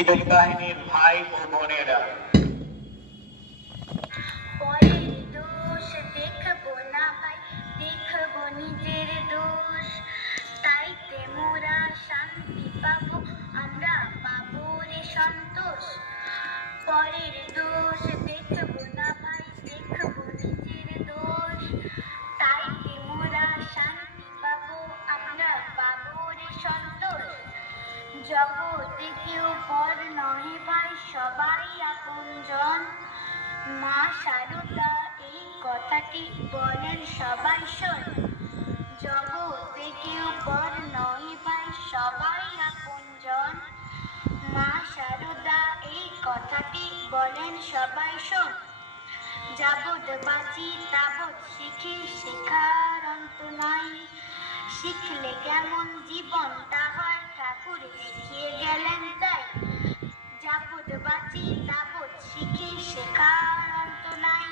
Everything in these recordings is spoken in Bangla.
বিবেক বাহিনীর ভাই ও বোনেরা। পরের দোষ দেখবো না ভাই, দেখবো নিজের দোষ। তাইতে মোরা শান্তি পাবো, আমরা পাবো রে সন্তোষ। পরের দোষ দেখবো না ভাই, দেখবো নিজের দোষ। তাইতে মোরা শান্তি পাবো, আমরা পাবো রে সন্তোষ। জগতে কেউ পর নহে ভাই, সবাই আপনজন। মা সারদা এই কথাটি বলেন সবাই শোন। জগতে কেউ পর নহে ভাই, সবাই আপনজন। মা সারদা এই কথাটি বলেন সবাই শোন। যাবৎ বাঁচি তাবৎ শিখি, শেখার অন্ত নাই। শিখলে কেমন জীবনটা হয়, ঠাকুর দেখিয়ে গেলেন তাই। যাবৎ বাঁচি তাবৎ শিখি, শেখার অন্ত নাই।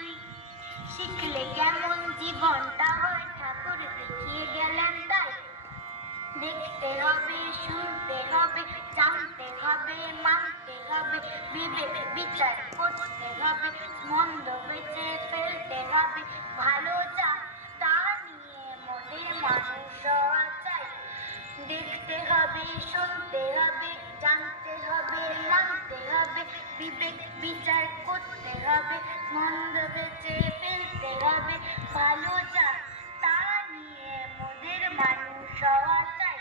শিখলে কেমন জীবনটা হয়, ঠাকুর দেখিয়ে গেলেন তাই। দেখতে হবে, শুনতে হবে, জানতে হবে, মানতে হবে, বিবেক বিচার করতে হবে, মন্দ বেঁচে ফেলতে হবে, ভালো যা তা নিয়ে মোদের মানুষ হওয়া চাই। দেখতে হবে, শুনতে হবে, জানতে হবে, মানতে হবে, বিবেক বিচার করতে হবে, মন্দ বেঁচে ফেলতে হবে, ভালো যা তা নিয়ে মোদের মানুষ হওয়া চাই।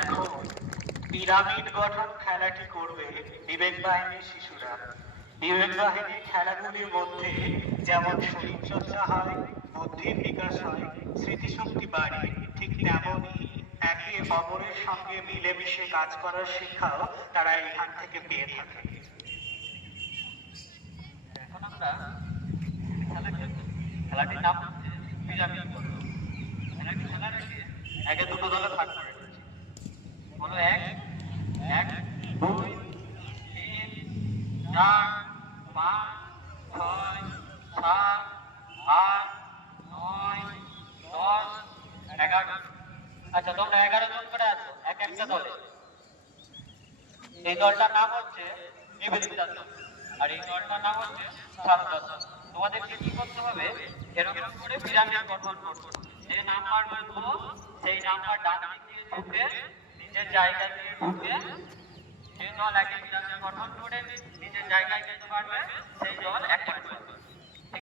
এখন পিরামিড গঠন খেলাটি করবে বিবেক বাহিনীর শিশুরা। বিবেক বাহিনীর খেলাগুলির মধ্যে যেমন শরীরচর্চা হয়, বুদ্ধির বিকাশ হয়, স্মৃতিশক্তি বাড়ে, ঠিক তেমনই একে অপরের সঙ্গে মিলেমিশে কাজ করার শিক্ষাও তারা এখান থেকে পেয়ে থাকে। এখন আমরা খেলাটির নাম হচ্ছে পিরামিড গঠন। খেলাটিকে একে দুটো দলে ভাগ করে দিয়েছি। বলো এক, এক, দুই, তিন, চার, পাঁচ, ছয়, সাত, আট, নয়, 10, 11। আচ্ছা, তোমরা 11 জন করে আছো এক একটা দলে। এই দলটার নাম হচ্ছে নিবেদিতা দল, আর এই দলটার নাম হচ্ছে সারদা দল। তোমাদেরকে কি করতে হবে, এরকম করে পিরামিড গঠন করতে হবে। যে নাম্বার বলবো সেই নাম্বার ডান দিক দিয়ে ঢুকে নিজের জায়গায় দিয়ে ঢুকে, যে দল আগে পিরামিড গঠন করে নিজের জায়গায় যেতে পারবে সেই দল এক পয়েন্ট পাবে।